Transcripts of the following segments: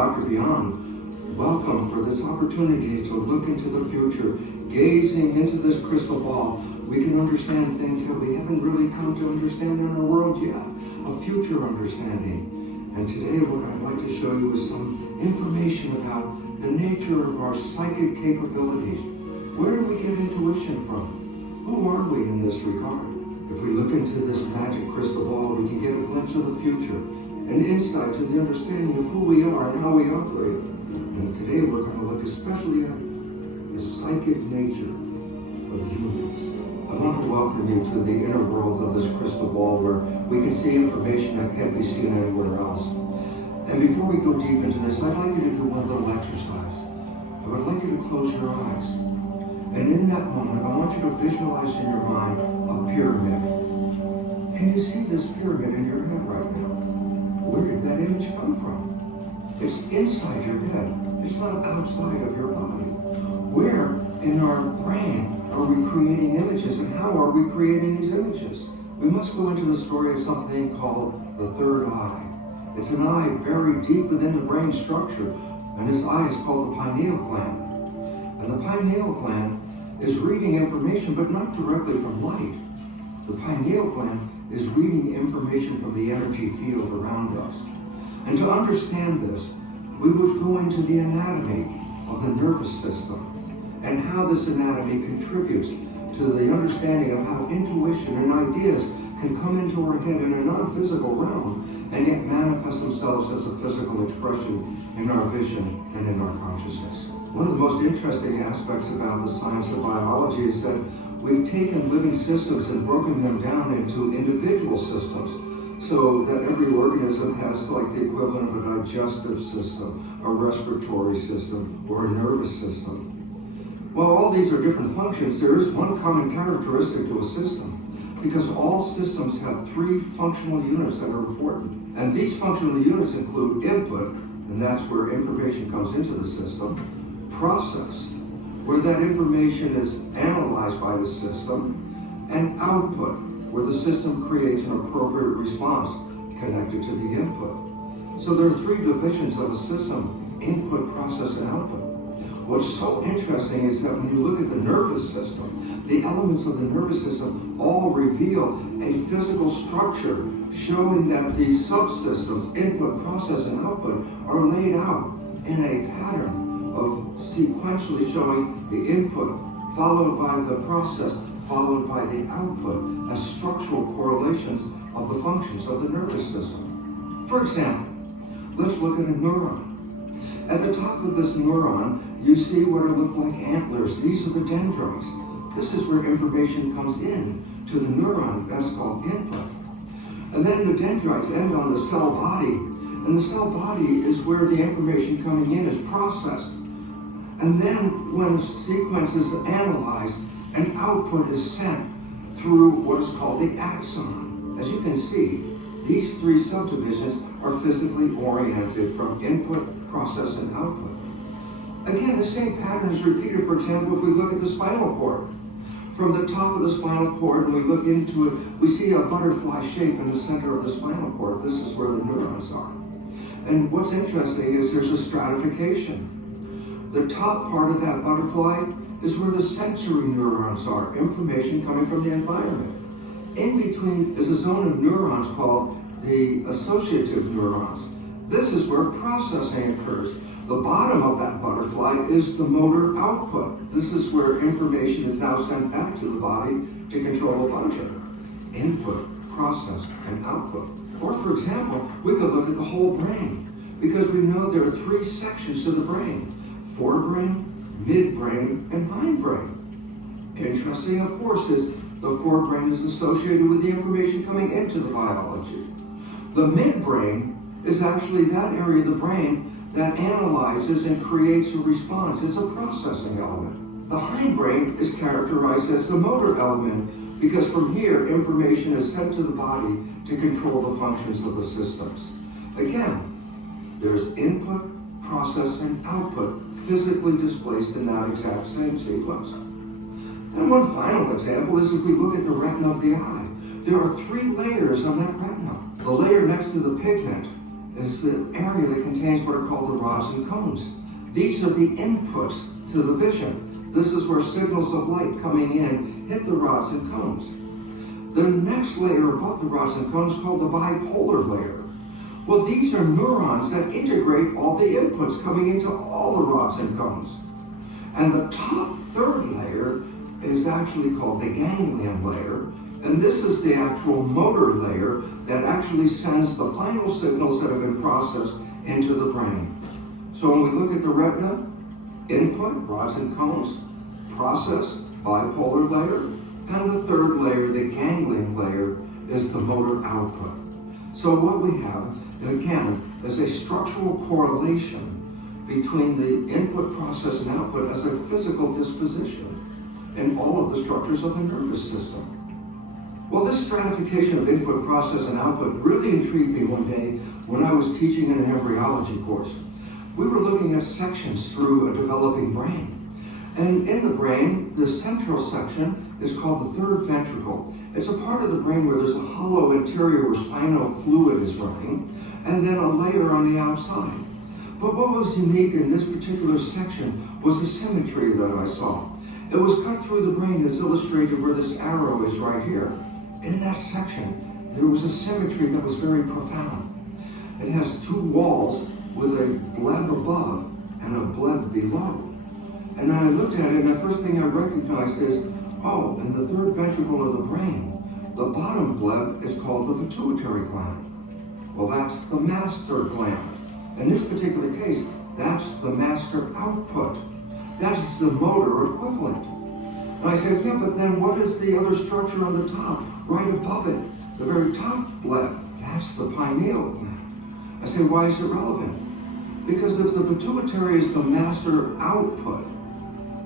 Dr. Beyond, welcome for this opportunity to look into the future. Gazing into this crystal ball, we can understand things that we haven't really come to understand in our world yet, a future understanding. And today what I'd like to show you is some information about the nature of our psychic capabilities. Where do we get intuition from? Who are we in this regard? If we look into this magic crystal ball, we can get a glimpse of the future, an insight to the understanding of who we are and how we operate. And today we're going to look especially at the psychic nature of humans. I want to welcome you to the inner world of this crystal ball where we can see information that can't be seen anywhere else. And before we go deep into this, I'd like you to do one little exercise. I would like you to close your eyes. And in that moment, I want you to visualize in your mind a pyramid. Can you see this pyramid in your head right now? Where did that image come from? It's inside your head. It's not outside of your body. Where in our brain are we creating images, and how are we creating these images? We must go into the story of something called the third eye. It's an eye buried deep within the brain structure, and this eye is called the pineal gland. And the pineal gland is reading information, but not directly from light. The pineal gland is reading information from the energy field around us. And to understand this, we would go into the anatomy of the nervous system and how this anatomy contributes to the understanding of how intuition and ideas can come into our head in a non-physical realm and yet manifest themselves as a physical expression in our vision and in our consciousness. One of the most interesting aspects about the science of biology is that we've taken living systems and broken them down into individual systems so that every organism has like the equivalent of a digestive system, a respiratory system, or a nervous system. While all these are different functions, there is one common characteristic to a system, because all systems have three functional units that are important. And these functional units include input, and that's where information comes into the system, process, where that information is analyzed by the system, and output, where the system creates an appropriate response connected to the input. So there are three divisions of a system: input, process, and output. What's so interesting is that when you look at the nervous system, the elements of the nervous system all reveal a physical structure showing that these subsystems, input, process, and output, are laid out in a pattern of sequentially showing the input, followed by the process, followed by the output, as structural correlations of the functions of the nervous system. For example, let's look at a neuron. At the top of this neuron, you see what look like antlers. These are the dendrites. This is where information comes in to the neuron. That's called input. And then the dendrites end on the cell body. And the cell body is where the information coming in is processed. And then when a sequence is analyzed, an output is sent through what is called the axon. As you can see, these three subdivisions are physically oriented from input, process, and output. Again, the same pattern is repeated, for example, if we look at the spinal cord. From the top of the spinal cord, and we look into it, we see a butterfly shape in the center of the spinal cord. This is where the neurons are. And what's interesting is there's a stratification. The top part of that butterfly is where the sensory neurons are, information coming from the environment. In between is a zone of neurons called the associative neurons. This is where processing occurs. The bottom of that butterfly is the motor output. This is where information is now sent back to the body to control the function. Input, process, and output. Or for example, we could look at the whole brain, because we know there are three sections to the brain: forebrain, midbrain, and hindbrain. Interesting, of course, is the forebrain is associated with the information coming into the biology. The midbrain is actually that area of the brain that analyzes and creates a response. It's a processing element. The hindbrain is characterized as the motor element, because from here, information is sent to the body to control the functions of the systems. Again, there's input, process, and output physically displaced in that exact same sequence. And one final example is if we look at the retina of the eye. There are three layers on that retina. The layer next to the pigment is the area that contains what are called the rods and cones. These are the inputs to the vision. This is where signals of light coming in hit the rods and cones. The next layer above the rods and cones is called the bipolar layer. Well, these are neurons that integrate all the inputs coming into all the rods and cones. And the top third layer is actually called the ganglion layer. And this is the actual motor layer that actually sends the final signals that have been processed into the brain. So when we look at the retina, input, rods and cones, process, bipolar layer, and the third layer, the ganglion layer, is the motor output. So what we have, again, is a structural correlation between the input, process, and output as a physical disposition in all of the structures of the nervous system. Well, this stratification of input, process, and output really intrigued me one day when I was teaching in an embryology course. We were looking at sections through a developing brain. And in the brain, the central section is called the third ventricle. It's a part of the brain where there's a hollow interior where spinal fluid is running, and then a layer on the outside. But what was unique in this particular section was the symmetry that I saw. It was cut through the brain as illustrated where this arrow is right here. In that section, there was a symmetry that was very profound. It has two walls with a bleb above and a bleb below. And when I looked at it, and the first thing I recognized is, oh, in the third ventricle of the brain, the bottom bleb is called the pituitary gland. Well, that's the master gland. In this particular case, that's the master output. That is the motor equivalent. And I said, yeah, but then what is the other structure on the top, right above it, the very top bleb? That's the pineal gland. I said, why is it relevant? Because if the pituitary is the master output,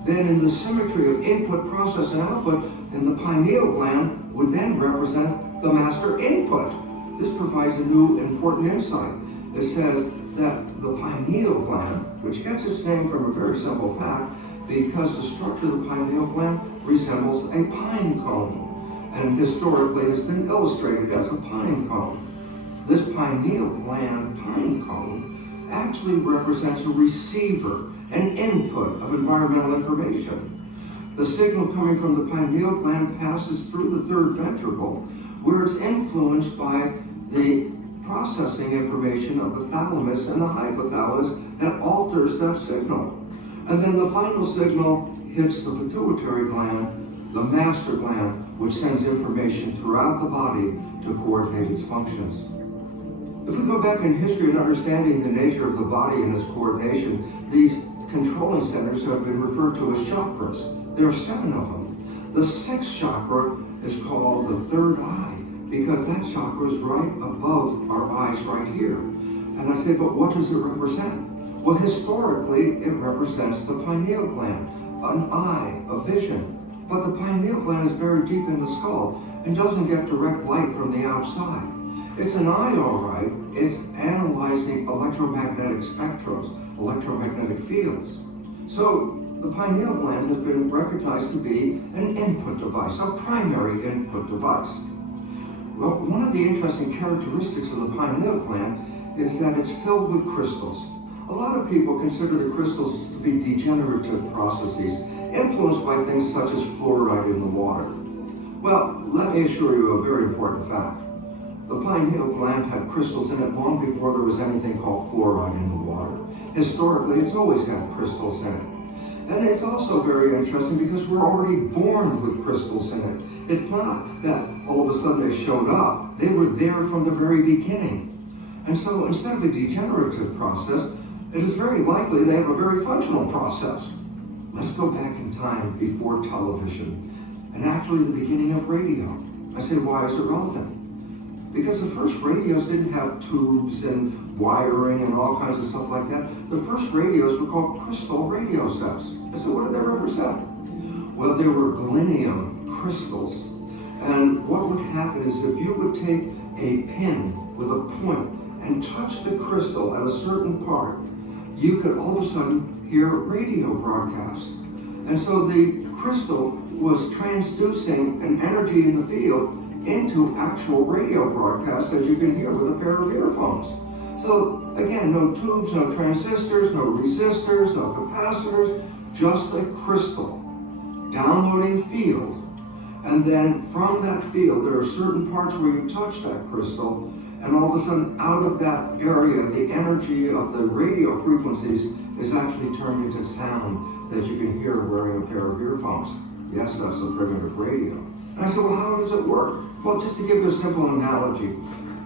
then in the symmetry of input, process, and output, then the pineal gland would then represent the master input. This provides a new important insight. It says that the pineal gland, which gets its name from a very simple fact, because the structure of the pineal gland resembles a pine cone, and historically has been illustrated as a pine cone. This pineal gland pine cone actually represents a receiver, an input of environmental information. The signal coming from the pineal gland passes through the third ventricle, where it's influenced by the processing information of the thalamus and the hypothalamus that alters that signal. And then the final signal hits the pituitary gland, the master gland, which sends information throughout the body to coordinate its functions. If we go back in history and understanding the nature of the body and its coordination, these controlling centers have been referred to as chakras. There are 7 of them. The 6th chakra is called the third eye, because that chakra is right above our eyes right here. And I say, but what does it represent? Well, historically, it represents the pineal gland, an eye, a vision. But the pineal gland is very deep in the skull and doesn't get direct light from the outside. It's an eye, all right. It's analyzing electromagnetic spectrums, electromagnetic fields. So the pineal gland has been recognized to be an input device, a primary input device. Well, one of the interesting characteristics of the pineal gland is that it's filled with crystals. A lot of people consider the crystals to be degenerative processes, influenced by things such as fluoride in the water. Well, let me assure you a very important fact. The pineal gland had crystals in it long before there was anything called fluoride in the water. Historically, it's always had crystals in it. And it's also very interesting because we're already born with crystals in it. It's not that all of a sudden they showed up. They were there from the very beginning. And so instead of a degenerative process, it is very likely they have a very functional process. Let's go back in time before television and actually the beginning of radio. I say, why is it relevant? Because the first radios didn't have tubes and wiring and all kinds of stuff like that. The first radios were called crystal radio sets. I said, what did they represent? Well, they were glinium crystals. And what would happen is if you would take a pin with a point and touch the crystal at a certain part, you could all of a sudden hear radio broadcasts. And so the crystal was transducing an energy in the field into actual radio broadcasts, as you can hear with a pair of earphones. So again, no tubes, no transistors, no resistors, no capacitors, just a crystal downloading field. And then from that field, there are certain parts where you touch that crystal, and all of a sudden, out of that area, the energy of the radio frequencies is actually turned into sound that you can hear wearing a pair of earphones. Yes, that's the primitive radio. And I said, well, how does it work? Well, just to give you a simple analogy,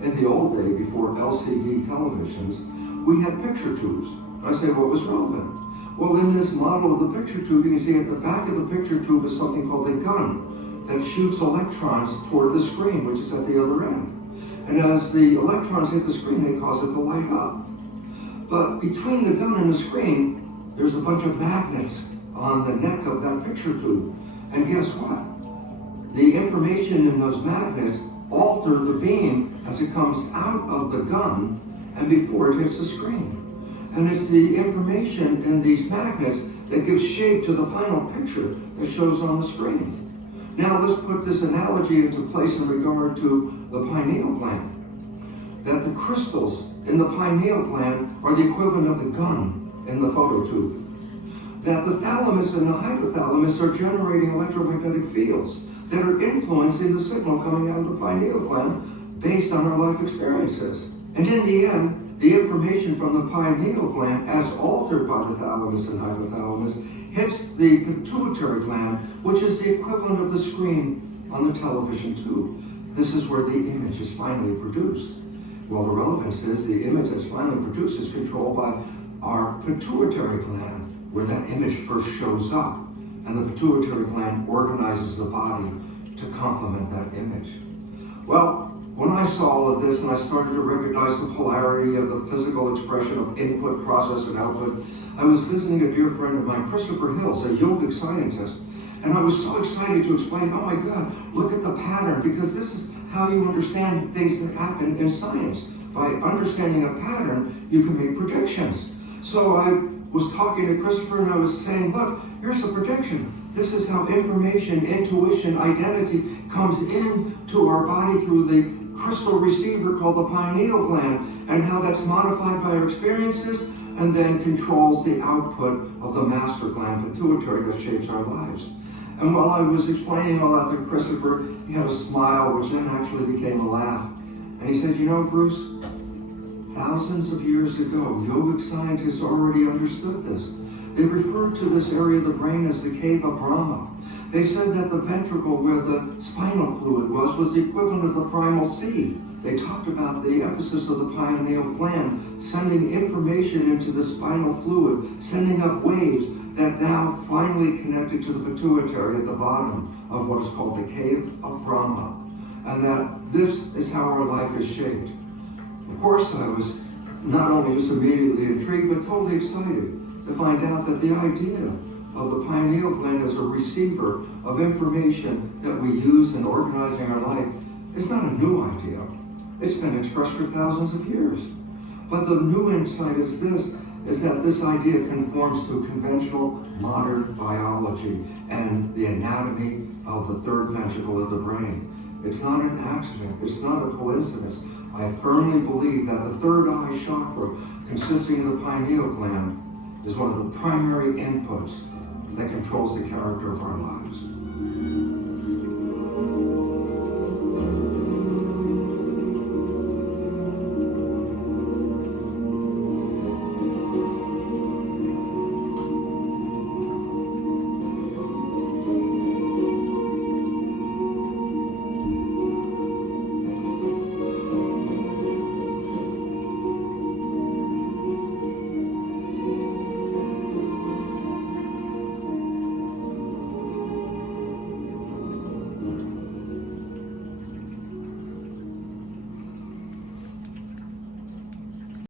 in the old day, before LCD televisions, we had picture tubes. I say, what was relevant? Well, in this model of the picture tube, you can see at the back of the picture tube is something called a gun that shoots electrons toward the screen, which is at the other end. And as the electrons hit the screen, they cause it to light up. But between the gun and the screen, there's a bunch of magnets on the neck of that picture tube. And guess what? The information in those magnets alter the beam as it comes out of the gun and before it hits the screen. And it's the information in these magnets that gives shape to the final picture that shows on the screen. Now let's put this analogy into place in regard to the pineal gland. That the crystals in the pineal gland are the equivalent of the gun in the photo tube. That the thalamus and the hypothalamus are generating electromagnetic fields that are influencing the signal coming out of the pineal gland based on our life experiences. And in the end, the information from the pineal gland, as altered by the thalamus and hypothalamus, hits the pituitary gland, which is the equivalent of the screen on the television tube. This is where the image is finally produced. Well, the relevance is the image that's finally produced is controlled by our pituitary gland, where that image first shows up. And the pituitary gland organizes the body to complement that image. Well, when I saw all of this and I started to recognize the polarity of the physical expression of input, process, and output, I was visiting a dear friend of mine, Christopher Hills, a yogic scientist, and I was so excited to explain, oh my God, look at the pattern, because this is how you understand things that happen in science. By understanding a pattern, you can make predictions. So I was talking to Christopher and I was saying, look, here's the prediction. This is how information, intuition, identity comes into our body through the crystal receiver called the pineal gland, and how that's modified by our experiences and then controls the output of the master gland, pituitary, that shapes our lives. And while I was explaining all that to Christopher, he had a smile, which then actually became a laugh. And he said, you know, Bruce, thousands of years ago, yogic scientists already understood this. They referred to this area of the brain as the cave of Brahma. They said that the ventricle where the spinal fluid was the equivalent of the primal seed. They talked about the emphasis of the pineal gland sending information into the spinal fluid, sending up waves that now finally connected to the pituitary at the bottom of what is called the cave of Brahma. And that this is how our life is shaped. Of course, I was not only just immediately intrigued, but totally excited to find out that the idea of the pineal gland as a receiver of information that we use in organizing our life is not a new idea. It's been expressed for thousands of years. But the new insight is that this idea conforms to conventional modern biology and the anatomy of the third ventricle of the brain. It's not an accident. It's not a coincidence. I firmly believe that the third eye chakra, consisting of the pineal gland, is one of the primary inputs that controls the character of our lives.